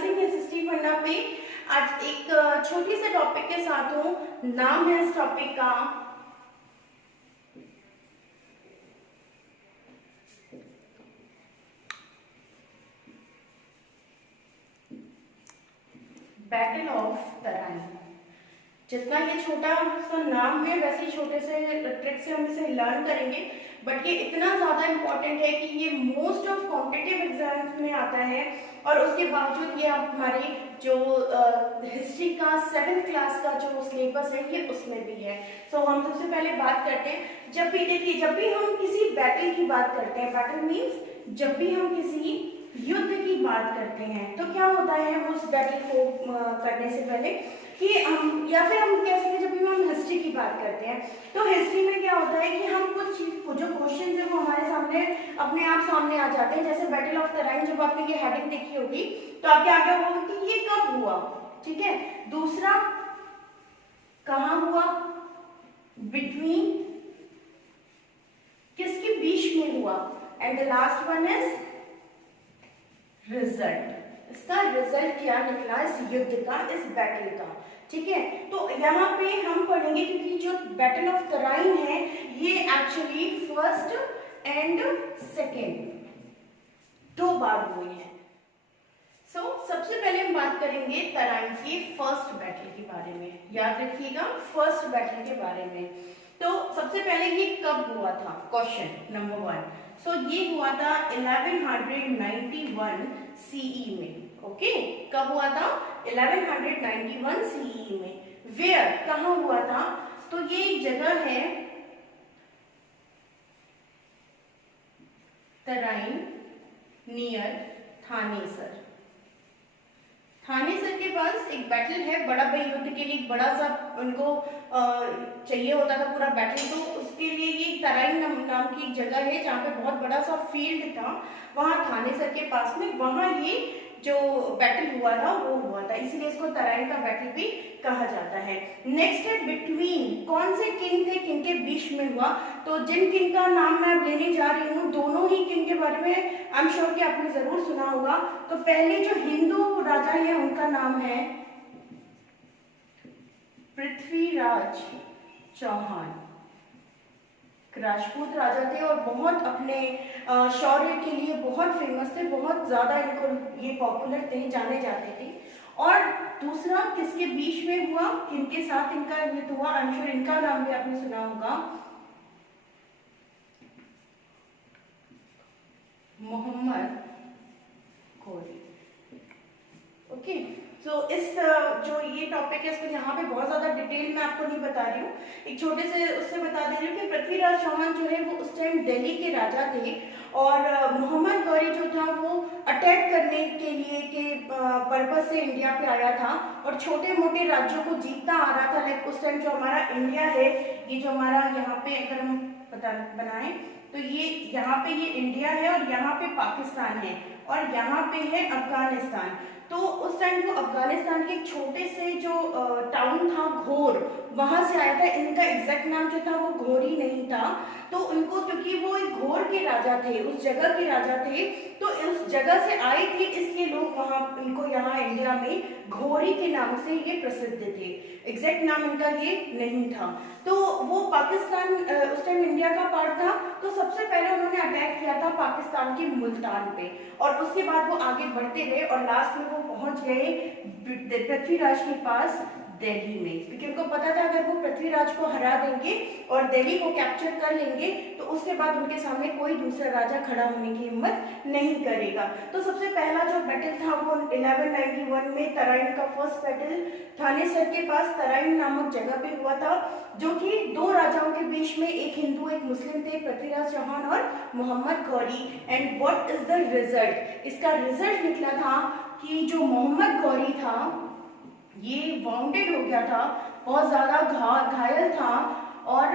सिंह इस हिस्ट्री पढ़ना पे आज एक छोटी से टॉपिक के साथ हूँ। नाम है इस टॉपिक का बैटल ऑफ तराइन। जितना ये छोटा सा नाम है वैसे छोटे से ट्रिक से हम इसे लर्न करेंगे, बट ये इतना ज़्यादा इम्पोर्टेंट है कि ये मोस्ट ऑफ कॉम्पिटिटिव एग्जाम्स में आता है। और उसके बावजूद ये हमारी जो हिस्ट्री का 7th क्लास का जो सिलेबस है ये उसमें भी है। सो हम सबसे पहले बात करते हैं, जब भी हम किसी बैटल की बात करते हैं, बैटल मीन्स जब भी हम किसी युद्ध की बात करते हैं तो क्या होता है उस बैटल को करने से पहले कि हम या फिर हम कह सकते हैं जब भी हम हिस्ट्री की बात करते हैं तो हिस्ट्री में क्या होता है कि हम कुछ जो क्वेश्चन है वो हमारे सामने अपने आप सामने आ जाते हैं। जैसे बैटल ऑफ तराइन, जब आपने ये हेडिंग देखी होगी तो आपके आगे होगा कि ये कब हुआ, ठीक है। दूसरा कहाँ हुआ, बिटवीन किसके बीच में हुआ, and the last one is result. इसका रिजल्ट क्या निकला इस युद्ध का, इस बैटल का, ठीक है। तो यहाँ पे हम पढ़ेंगे क्योंकि जो बैटल ऑफ तराइन है ये एक्चुअली फर्स्ट एंड सेकेंड दो बार हुई है। सबसे पहले हम बात करेंगे तराइन की फर्स्ट बैटल के बारे में। याद रखिएगा फर्स्ट बैटल के बारे में। तो सबसे पहले ये कब हुआ था, क्वेश्चन नंबर 1। ये हुआ था 1191 सीई में। ओके, कब हुआ था, 1191 सीई में। वेयर, कहाँ हुआ था, तो ये एक जगह है तराइन नियर थानेसर। थानेसर के पास एक बैटल है, बड़ा भाई युद्ध के लिए बड़ा सा उनको चाहिए होता था पूरा बैटल, तो उसके लिए ये तराइन नाम की एक जगह है जहाँ पे बहुत बड़ा सा फील्ड था, वहाँ थानेसर के पास में, वहाँ ये जो बैटल हुआ था वो हुआ था, इसीलिए इसको तराइन का बैटल भी कहा जाता है। नेक्स्ट है बिटवीन, कौन से किंग थे, किंग के बीच में हुआ। तो जिन किंग का नाम मैं अब लेने जा रही हूँ दोनों ही किंग के बारे में आई एम श्योर कि आपने जरूर सुना होगा। तो पहले जो हिंदू राजा है उनका नाम है पृथ्वीराज चौहान। राजपूत राजा थे और बहुत अपने शौर्य के लिए बहुत फेमस थे, बहुत ज्यादा इनको ये पॉपुलर थे, जाने जाते थे। और दूसरा किसके बीच में हुआ, किनके साथ इनका युद्ध हुआ, आई एम श्योर इनका नाम भी आपने सुना होगा, मोहम्मद घोरी। ओके, सो इस जो ये टॉपिक है इसको यहाँ पे बहुत ज्यादा डिटेल में आपको नहीं बता रही हूँ, एक छोटे से उससे बता दे रही हूँ कि पृथ्वीराज चौहान जो है वो उस टाइम दिल्ली के राजा थे और मोहम्मद गौरी जो था वो अटैक करने के लिए के पर्पज से इंडिया पे आया था और छोटे मोटे राज्यों को जीतता आ रहा था। लाइक उस टाइम जो हमारा इंडिया है, ये जो हमारा यहाँ पे अगर हम बनाएं तो ये यहाँ पे ये इंडिया है और यहाँ पे पाकिस्तान है और यहाँ पे है अफगानिस्तान। तो उस टाइम वो अफगानिस्तान के एक छोटे से जो टाउन था घोर, वहां से आया था। इनका एग्जैक्ट नाम जो था वो घोरी नहीं था, तो उनको क्योंकि वो एक घोर के राजा थे, उस जगह के राजा थे, तो उस जगह से आए थे इसलिए लोग वहां इनको यहाँ इंडिया में घोरी के नाम से ये प्रसिद्ध थे। एग्जैक्ट नाम इनका ये नहीं था। तो वो पाकिस्तान उस टाइम इंडिया का पार्ट था, तो सबसे पहले उन्होंने अटैक किया था पाकिस्तान के मुल्तान पे और उसके बाद वो आगे बढ़ते गए और लास्ट में वो पहुंच गए पृथ्वीराज के पास दिल्ली में, क्योंकि उनको पता था अगर वो पृथ्वीराज को हरा देंगे और दिल्ली को कैप्चर कर लेंगे तो उसके बाद उनके सामने कोई दूसरा राजा खड़ा होने की हिम्मत नहीं करेगा। तो सबसे पहला जो बैटल था वो 1191 में तराइन का फर्स्ट बैटल थानेसर के पास तराइन नामक जगह पे हुआ था, जो कि दो राजाओं के बीच में, एक हिंदू एक मुस्लिम थे, पृथ्वीराज चौहान और Mohammad Ghori. And what is the result, इसका रिजल्ट निकला था कि जो मोहम्मद गौरी था ये वाउंडेड हो गया था, बहुत ज्यादा घायल था और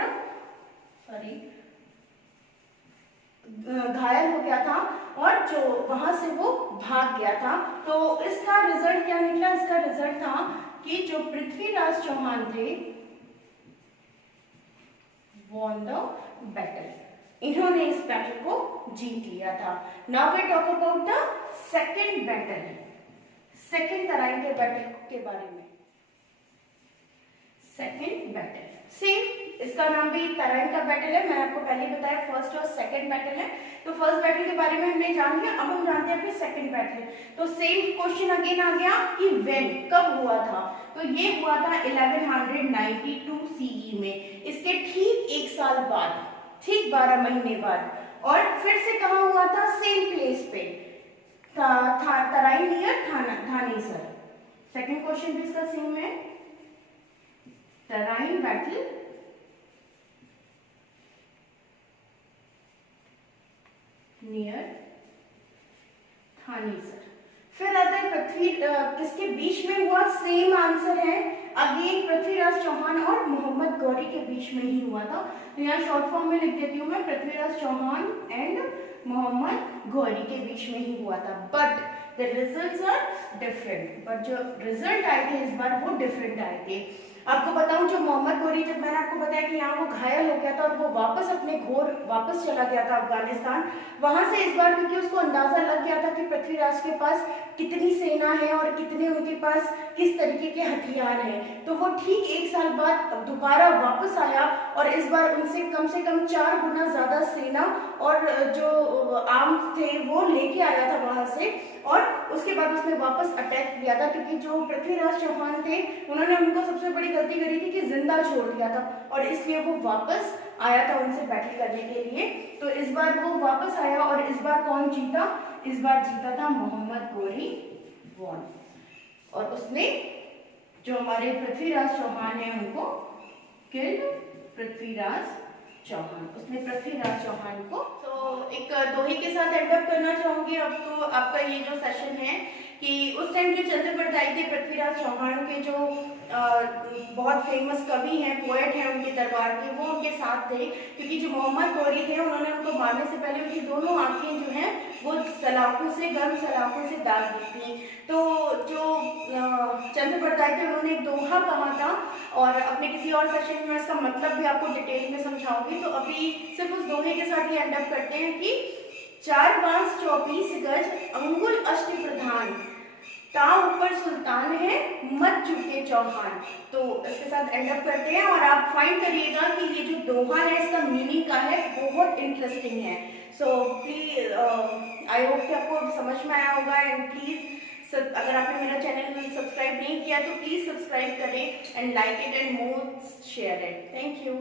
घायल हो गया था और जो वहां से वो भाग गया था। तो इसका रिजल्ट क्या निकला, इसका रिजल्ट था कि जो पृथ्वीराज चौहान थे वॉन द बैटल, इन्होंने इस बैटल को जीत लिया था। Now we talk about the second battle. Second Tarain के बैटल के बारे में। सेकेंड बैटल सेम, इसका नाम भी तराइन का बैटल है, मैंने आपको पहले बताया फर्स्ट और सेकंड बैटल है। तो फर्स्ट बैटल के बारे में हमने जान लिया, अब हम जानते हैं अपने सेकंड बैटल। तो सेम क्वेश्चन अगेन आ गया कि व्हेन, कब हुआ था। तो ये हुआ था 1192 सीई में, इसके ठीक एक साल बाद, ठीक 12 महीने बाद। और फिर से कहाँ हुआ था, सेम प्लेस पे, Tarain near Thanesar. Second question भी इसका सेम है, तराइन बैटल नियर थानेसर। फिर आता है पृथ्वी, किसके बीच में हुआ, सेम आंसर है अगेन, पृथ्वीराज चौहान और मोहम्मद गौरी के बीच में ही हुआ था। तो यहाँ शॉर्ट फॉर्म में लिख देती हूँ मैं, पृथ्वीराज चौहान एंड मोहम्मद गौरी के बीच में ही हुआ था। But the results are different, but जो रिजल्ट आए थे इस बार वो डिफरेंट आए थे। आपको बताऊं, जो मोहम्मद गौरी, जब मैंने आपको बताया कि यहाँ वो घायल हो गया था और वो वापस अपने घोर वापस चला गया था अफगानिस्तान, वहां से इस बार क्योंकि उसको अंदाजा लग गया था कि पृथ्वीराज के पास कितनी सेना है और कितने उनके पास किस तरीके के हथियार हैं, तो वो ठीक एक साल बाद दोबारा वापस आया और इस बार उनसे कम से कम 4 गुना ज्यादा सेना और जो आर्म्स थे वो लेके आया था वहां से। और उसके बाद उसने वापस अटैक किया था, क्योंकि जो पृथ्वीराज चौहान थे उन्होंने उनको सबसे बड़ी गलती करी थी कि जिंदा छोड़ दिया था, और इसलिए वो वापस आया था उनसे बैटल करने के लिए। तो इस बार वो वापस आया और इस बार कौन जीता, इस बार जीता था मोहम्मद गौरी वॉन, और उसने जो हमारे पृथ्वीराज चौहान है उनको किल, पृथ्वीराज चौहान, उसने पृथ्वीराज चौहान को। तो एक दोहे के साथ एंड अप करना चाहूंगी अब तो आपका ये जो सेशन है, कि उस टाइम जो चंद्रप्रदायी थे पृथ्वीराज चौहान के, जो बहुत फेमस कवि हैं, पोएट हैं उनके दरबार के, वो उनके साथ थे, क्योंकि जो मोहम्मद गौरी थे उन्होंने उनको मारने से पहले उनकी दोनों आंखें जो हैं वो सलाखों से, गर्म सलाखों से दाग दी थी। तो जो चंद्रप्रदायी थे उन्होंने एक दोहा कहा था, और अपने किसी और सेशन में इसका मतलब भी आपको डिटेल में समझाऊंगी। तो अभी सिर्फ उस दोहे के साथ ही एंड अप करते हैं कि 4 बांस 24 गज अंगुल अष्ट प्रधान, ता ऊपर सुल्तान है मत चूके चौहान। तो इसके साथ एंड अप करते हैं, और आप फाइंड करिएगा कि ये जो दोहा है इसका मीनिंग का है, बहुत इंटरेस्टिंग है। सो प्लीज आई होप कि आपको समझ में आया होगा, एंड प्लीज अगर आपने मेरा चैनल सब्सक्राइब नहीं किया तो प्लीज सब्सक्राइब करें and like it and more share it. Thank you.